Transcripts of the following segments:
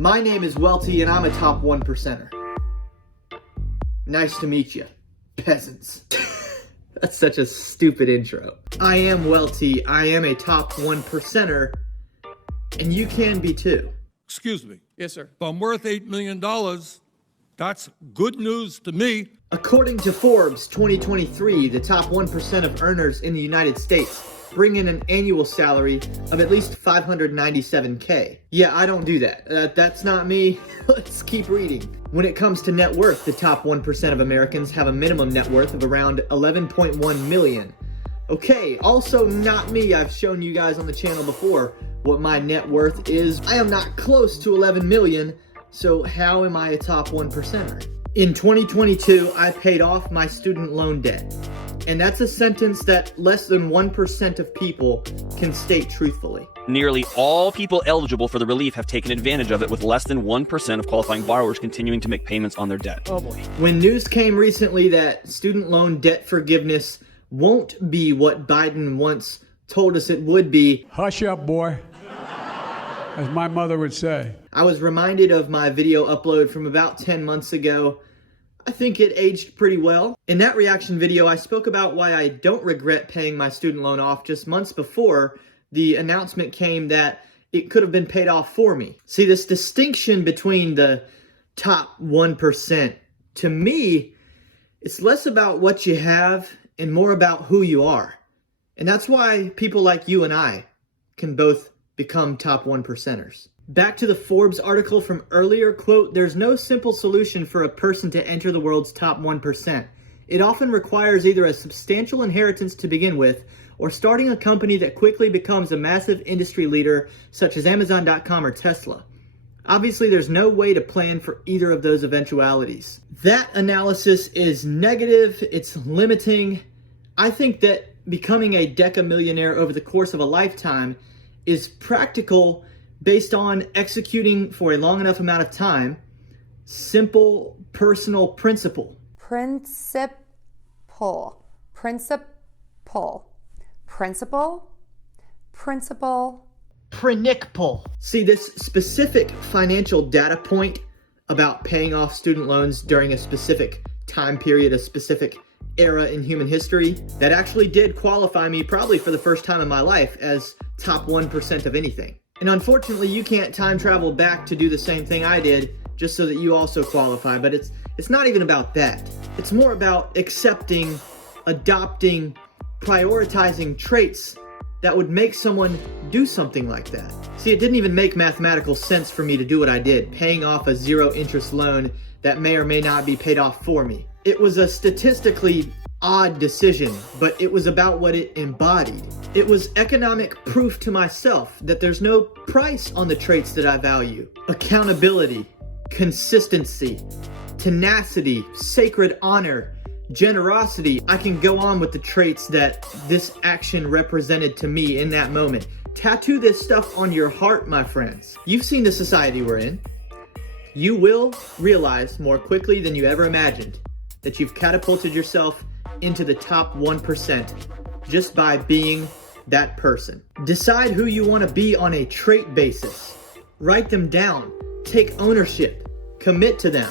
My name is Welty and I'm a top 1%er. Nice to meet you, peasants. That's such a stupid intro. I am Welty, I am a top 1%er, and you can be too. Excuse me. Yes, sir. If I'm worth $8 million, that's good news to me. According to Forbes 2023, the top 1% of earners in the United States bring in an annual salary of at least $597K. Yeah, I don't do that. That's not me. Let's keep reading. When it comes to net worth, the top 1% of Americans have a minimum net worth of around $11.1 million. Okay, also not me. I've shown you guys on the channel before what my net worth is. I am not close to 11 million, so how am I a top 1%er? In 2022, I paid off my student loan debt. And that's a sentence that less than 1% of people can state truthfully. Nearly all people eligible for the relief have taken advantage of it, with less than 1% of qualifying borrowers continuing to make payments on their debt. Oh boy. When news came recently that student loan debt forgiveness won't be what Biden once told us it would be, hush up, boy, as my mother would say. I was reminded of my video upload from about 10 months ago. I think it aged pretty well. In that reaction video, I spoke about why I don't regret paying my student loan off just months before the announcement came that it could have been paid off for me. See, this distinction between the top 1%, to me, it's less about what you have and more about who you are. And that's why people like you and I can both become top 1%ers. Back to the Forbes article from earlier, quote, "There's no simple solution for a person to enter the world's top 1%. It often requires either a substantial inheritance to begin with, or starting a company that quickly becomes a massive industry leader such as Amazon.com or Tesla. Obviously, there's no way to plan for either of those eventualities." That analysis is negative, it's limiting. I think that becoming a decamillionaire over the course of a lifetime is practical based on executing for a long enough amount of time. Simple personal principle. Principle. Principle. See, this specific financial data point about paying off student loans during a specific time period, a specific era in human history, that actually did qualify me probably for the first time in my life as top 1% of anything. And unfortunately, you can't time travel back to do the same thing I did just so that you also qualify. But it's not even about that. It's more about accepting, adopting, prioritizing traits that would make someone do something like that. See, it didn't even make mathematical sense for me to do what I did, paying off a zero interest loan that may or may not be paid off for me. It was a statistically odd decision, but it was about what it embodied. It was economic proof to myself that there's no price on the traits that I value. Accountability, consistency, tenacity, sacred honor, generosity. I can go on with the traits that this action represented to me in that moment. Tattoo this stuff on your heart, my friends. You've seen the society we're in. You will realize more quickly than you ever imagined that you've catapulted yourself into the top 1% just by being that person. Decide who you want to be on a trait basis. Write them down. Take ownership. Commit to them.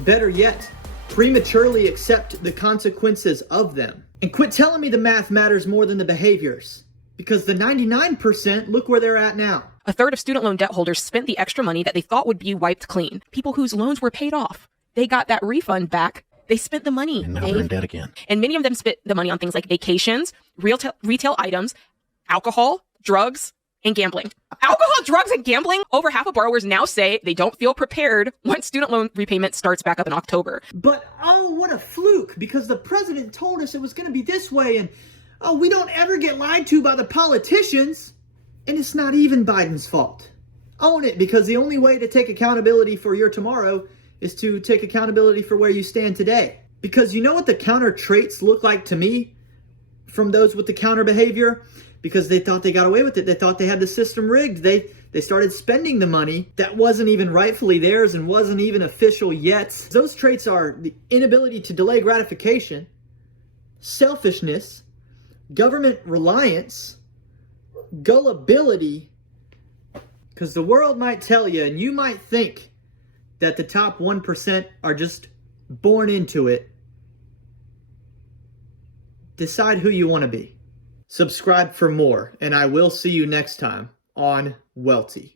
Better yet, prematurely accept the consequences of them. And quit telling me the math matters more than the behaviors. Because the 99%, look where they're at now. A third of student loan debt holders spent the extra money that they thought would be wiped clean. People whose loans were paid off. They got that refund back. They spent the money. And now they're in debt again. And many of them spent the money on things like vacations, retail items, alcohol, drugs, and gambling. Alcohol, drugs, and gambling? Over half of borrowers now say they don't feel prepared once student loan repayment starts back up in October. But, oh, what a fluke, because the president told us it was going to be this way, and, oh, we don't ever get lied to by the politicians. And it's not even Biden's fault. Own it, because the only way to take accountability for your tomorrow is to take accountability for where you stand today. Because you know what the counter traits look like to me from those with the counter behavior? Because they thought they got away with it. They thought they had the system rigged. They started spending the money that wasn't even rightfully theirs and wasn't even official yet. Those traits are the inability to delay gratification, selfishness, government reliance, gullibility, Because the world might tell you, and you might think that the top 1% are just born into it. Decide who you want to be. Subscribe for more, and I will see you next time on Welty.